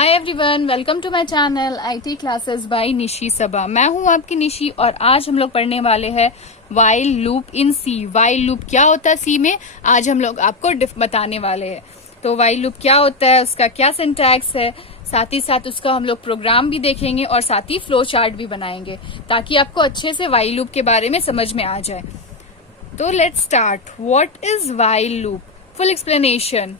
Hi everyone, welcome to my channel IT classes by Nishi Saba. मैं हूं आपकी निशी और आज हम लोग पढ़ने वाले हैं while loop in C. While loop क्या होता है सी में, आज हम लोग आपको बताने वाले हैं। तो वाइल लूप क्या होता है, उसका क्या सिंटैक्स है, साथ ही साथ उसका हम लोग प्रोग्राम भी देखेंगे और साथ ही फ्लो चार्ट भी बनाएंगे ताकि आपको अच्छे से वाइल लूप के बारे में समझ में आ जाए। तो let's start. What is while loop? Full explanation.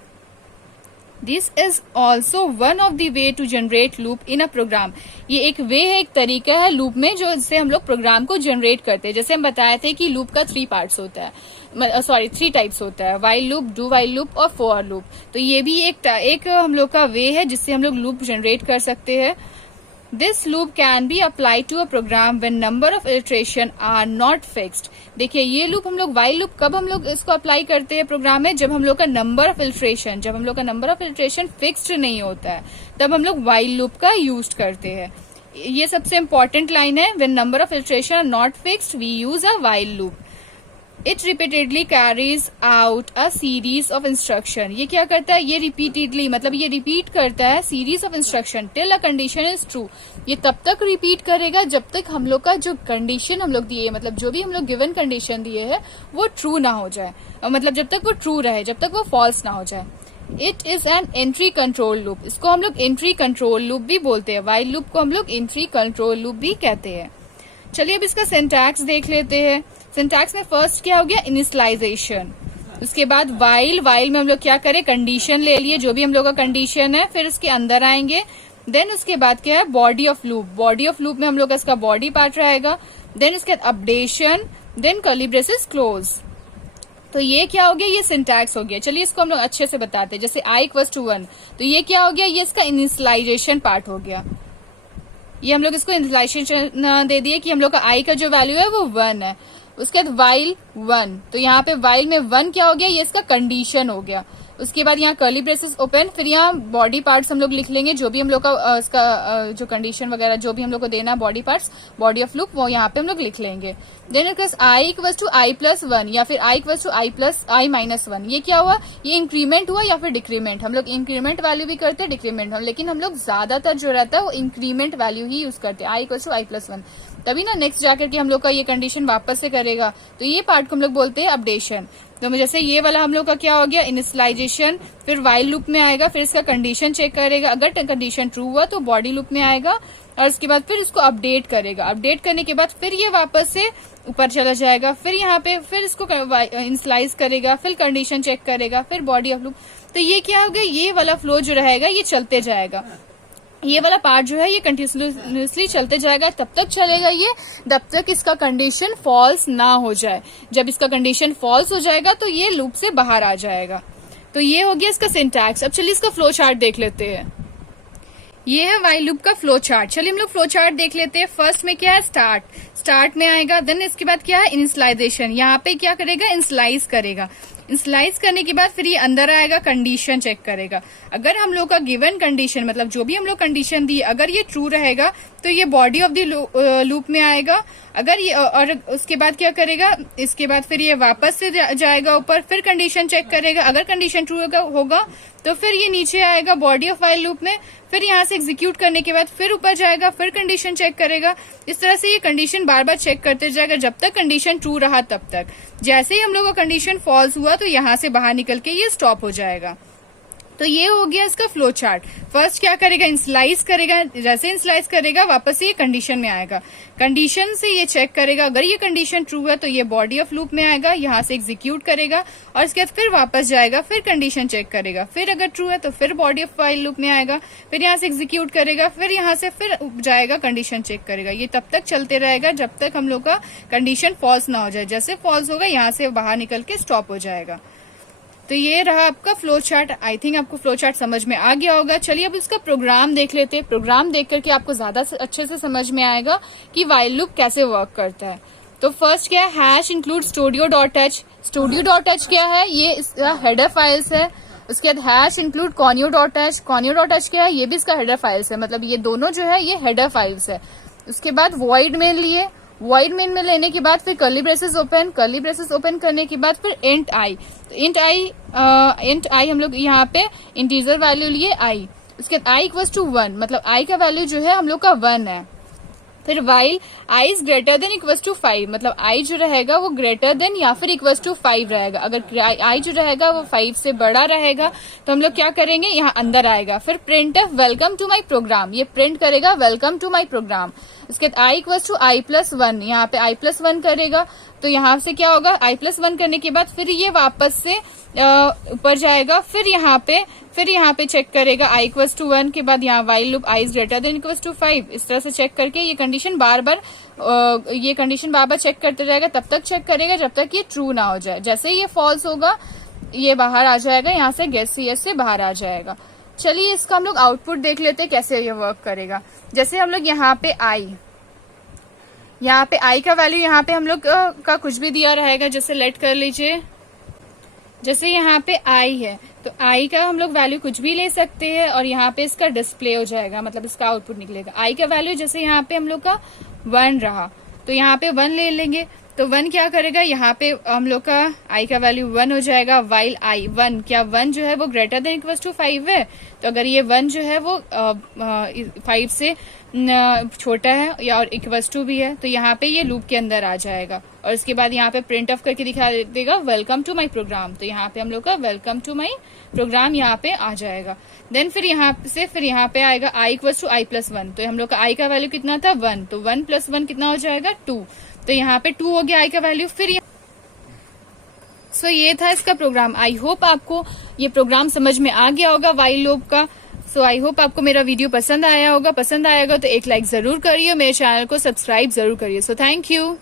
This is also one of the way to generate loop in a program। ये एक वे है, एक तरीका है लूप में जो जिससे हम लोग प्रोग्राम को जनरेट करते हैं। जैसे हम बताए थे कि लूप का 3 पार्ट्स होता है, थ्री टाइप्स होता है, while loop, do while loop और फॉर लूप। तो ये भी एक हम लोग का वे है जिससे हम लोग लूप जनरेट कर सकते हैं। This loop can be applied to a program when number of iteration are not fixed। देखिए ये लूप हम लोग वाइल लूप कब हम लोग इसको अप्लाई करते हैं प्रोग्राम में, जब हम लोग का नंबर ऑफ इटरेशन फिक्स्ड नहीं होता है, तब हम लोग वाइल लूप का यूज करते हैं। ये सबसे इंपॉर्टेंट लाइन है, when number of iteration are not fixed we use a while loop। It repeatedly carries out a series of instruction। ये क्या करता है, ये repeatedly मतलब ये रिपीट करता है series of instruction till a condition is true। ये तब तक रिपीट करेगा जब तक हम लोग का जो कंडीशन हम लोग दिए, मतलब जो भी हम लोग गिवन कंडीशन दिए है वो ट्रू ना हो जाए, मतलब जब तक वो ट्रू रहे, जब तक वो फॉल्स ना हो जाए। It is an entry control loop. इसको हम लोग एंट्री कंट्रोल लूप भी बोलते हैं। वाइल लूप को हम लोग एंट्री कंट्रोल लूप भी कहते हैं। चलिए अब इसका सिंटैक्स देख लेते हैं। सिंटैक्स में फर्स्ट क्या हो गया, इनिशियलाइजेशन। उसके बाद वाइल में हम लोग क्या करें, कंडीशन ले लिए, जो भी हम लोग का कंडीशन है, फिर उसके अंदर आएंगे। देन उसके बाद क्या है, body of loop. Body of loop में हम लोग का इसका बॉडी पार्ट रहेगा। देन उसके बाद updation, then curly braces close. तो ये क्या हो गया, ये सिंटैक्स हो गया। चलिए इसको हम लोग अच्छे से बताते हैं। जैसे i = 1, तो ये क्या हो गया, ये इसका इनिशियलाइजेशन पार्ट हो गया। ये हम लोग इसको इनिशियलाइजेशन दे दिए कि हम लोग का i का जो वैल्यू है वो 1 है। उसके बाद वाइल 1, तो यहाँ पे वाइल में 1 क्या हो गया, ये इसका कंडीशन हो गया। उसके बाद यहाँ कर्ली ब्रेसेस ओपन, फिर यहाँ बॉडी पार्ट्स हम लोग लिख लेंगे, जो भी हम लोग का इसका जो कंडीशन वगैरह जो भी हम लोग को देना body parts, body of loop, वो यहाँ पे हम लोग लिख लेंगे। देन i = i+1 या फिर i = i+i-1। ये क्या हुआ, ये इंक्रीमेंट हुआ या फिर डिक्रीमेंट। हम लोग इंक्रीमेंट वैल्यू भी करते हैं, डिक्रीमेंट लेकिन हम लोग ज्यादातर जो रहता है वो इंक्रीमेंट वैल्यू ही यूज करते हैं, i = i+1। तभी ना नेक्स्ट जाकर के हम लोग का ये कंडीशन वापस से करेगा, तो ये पार्ट को हम लोग बोलते हैं अपडेशन। तो जैसे ये वाला हम लोग का क्या हो गया, इनिशियलाइजेशन, फिर वाइल लूप में आएगा, फिर इसका कंडीशन चेक करेगा, अगर कंडीशन ट्रू हुआ तो बॉडी लूप में आएगा और उसके बाद फिर इसको अपडेट करेगा। अपडेट करने के बाद फिर ये वापस से ऊपर चला जाएगा, फिर यहाँ पे फिर इसको इनिशियलाइज करेगा, फिर कंडीशन चेक करेगा, फिर बॉडी ऑफ लूप। तो ये क्या हो गया, ये वाला फ्लो जो रहेगा ये चलते जाएगा। ये वाला पार्ट जो है ये कंटिन्यूसली चलते जाएगा, तब तक चलेगा ये जब तक इसका कंडीशन फॉल्स ना हो जाए। जब इसका कंडीशन फॉल्स हो जाएगा तो ये लूप से बाहर आ जाएगा। तो ये हो गया इसका सिंटैक्स। अब चलिए इसका फ्लो चार्ट देख लेते हैं। ये है वाइल लूप का फ्लो चार्ट। चलिए हम लोग फ्लो चार्ट देख लेते हैं। फर्स्ट में क्या है, स्टार्ट में आएगा। देन इसके बाद क्या है, इनिशियलाइजेशन। यहाँ पे क्या करेगा, इनिशियलाइज करेगा। इनिशियलाइज करने के बाद फिर ये अंदर आएगा, कंडीशन चेक करेगा। अगर हम लोग का गिवन कंडीशन मतलब जो भी हम लोग कंडीशन दी, अगर ये ट्रू रहेगा तो ये बॉडी ऑफ द लूप में आएगा। अगर ये और उसके बाद क्या करेगा, इसके बाद फिर ये वापस से जाएगा ऊपर, फिर कंडीशन चेक करेगा। अगर कंडीशन ट्रू होगा तो फिर ये नीचे आएगा बॉडी ऑफ वाइल लूप में, फिर यहाँ से एग्जीक्यूट करने के बाद फिर ऊपर जाएगा, फिर कंडीशन चेक करेगा। इस तरह से ये कंडीशन बार बार चेक करते जाएगा जब तक कंडीशन ट्रू रहा तब तक। जैसे ही हम लोग का कंडीशन फॉल्स हुआ तो यहाँ से बाहर निकल के ये स्टॉप हो जाएगा। तो ये हो गया इसका फ्लो चार्ट। फर्स्ट क्या करेगा, इनिशियलाइज करेगा। जैसे इनिशियलाइज करेगा वापस से ये कंडीशन में आएगा, कंडीशन से ये चेक करेगा। अगर ये कंडीशन ट्रू है तो ये बॉडी ऑफ लूप में आएगा, यहाँ से एग्जीक्यूट करेगा और इसके बाद फिर वापस जाएगा, फिर कंडीशन चेक करेगा। फिर अगर ट्रू है तो फिर बॉडी ऑफ वाइल लूप में आएगा, फिर यहाँ से एग्जीक्यूट करेगा, फिर यहाँ से फिर जाएगा, कंडीशन चेक करेगा। ये तब तक चलते रहेगा जब तक हम लोग का कंडीशन फॉल्स ना हो जाए। जैसे फॉल्स होगा यहाँ से बाहर निकल के स्टॉप हो जाएगा। तो ये रहा आपका फ्लो चार्ट। आई थिंक आपको फ्लो चार्ट समझ में आ गया होगा। चलिए अब इसका प्रोग्राम देख लेते हैं। प्रोग्राम देख करके आपको ज्यादा अच्छे से समझ में आएगा कि वाइल लूप कैसे वर्क करता है। तो फर्स्ट क्या है, हैश इंक्लूड studio.h। studio.h क्या है, ये इसका हेडर फाइल्स है। उसके बाद हैश इंक्लूड conio.h। conio.h क्या है, ये भी इसका हेडर फाइल्स है, मतलब ये दोनों जो है ये हेडर फाइल्स है। उसके बाद वॉइड मेन लिए, वॉइड मेन में लेने के बाद फिर कर्ली ब्रेसेस ओपन करने के बाद फिर इंट आई। तो इंट आई हम लोग यहाँ पे इंटीजर वैल्यू लिए आई। उसके बाद आई इक्वल्स टू 1, मतलब आई का वैल्यू जो है हम लोग का 1 है। फिर while i is greater than equals to 5, मतलब आई जो रहेगा वो ग्रेटर देन या फिर इक्वल्स टू 5 रहेगा। अगर आई जो रहेगा वो 5 से बड़ा रहेगा तो हम लोग क्या करेंगे, यहाँ अंदर आएगा। फिर printf welcome to my program, ये प्रिंट करेगा वेलकम टू माई प्रोग्राम। इसके बाद i equals to i plus 1, यहाँ पे आई प्लस 1 करेगा तो यहाँ से क्या होगा, आई प्लस 1 करने के बाद फिर ये वापस से ऊपर जाएगा। फिर यहाँ पे चेक करेगा आई इक्वल्स टू 1 के बाद यहाँ while loop i is greater than equals to 5, इस तरह से चेक करके ये कंडीशन बार बार चेक करते रहेगा। तब तक चेक करेगा जब तक ये ट्रू ना हो जाए। जैसे ही ये फॉल्स होगा ये बाहर आ जाएगा, यहाँ से गेस सीएस से बाहर आ जाएगा। चलिए इसका हम लोग आउटपुट देख लेते हैं कैसे ये वर्क करेगा। जैसे हम लोग यहाँ पे आई का वैल्यू यहाँ पे हम लोग का कुछ भी दिया रहेगा, जैसे लेट कर लीजिए, जैसे यहाँ पे आई है तो आई का हम लोग वैल्यू कुछ भी ले सकते हैं और यहाँ पे इसका डिस्प्ले हो जाएगा, मतलब इसका आउटपुट निकलेगा। आई का वैल्यू जैसे यहाँ पे हम लोग का 1 रहा तो यहाँ पे 1 ले लेंगे, तो 1 क्या करेगा, यहाँ पे हम लोग का आई का वैल्यू 1 हो जाएगा। वाइल आई 1, क्या 1 जो है वो ग्रेटर देन इक्वल्स टू 5 है, तो अगर ये 1 जो है वो 5 से छोटा है या और इक्वल्स टू भी है तो यहाँ पे ये लूप के अंदर आ जाएगा। और इसके बाद यहाँ पे प्रिंट ऑफ करके दिखा देगा वेलकम टू माई प्रोग्राम, तो यहाँ पे हम लोग का वेलकम टू माई प्रोग्राम यहाँ पे आ जाएगा। देन फिर यहाँ पे आएगा आई इक्वल्स टू आई प्लस 1, तो हम लोग का आई का वैल्यू कितना था 1, तो 1 प्लस 1 कितना हो जाएगा 2, तो यहाँ पे 2 हो गया आई का वैल्यू। फिर सो ये था इसका प्रोग्राम। आई होप आपको ये प्रोग्राम समझ में आ गया होगा वाइल लूप का। सो आई होप आपको मेरा वीडियो पसंद आया होगा तो एक लाइक जरूर करिए, मेरे चैनल को सब्सक्राइब जरूर करिए। So thank you.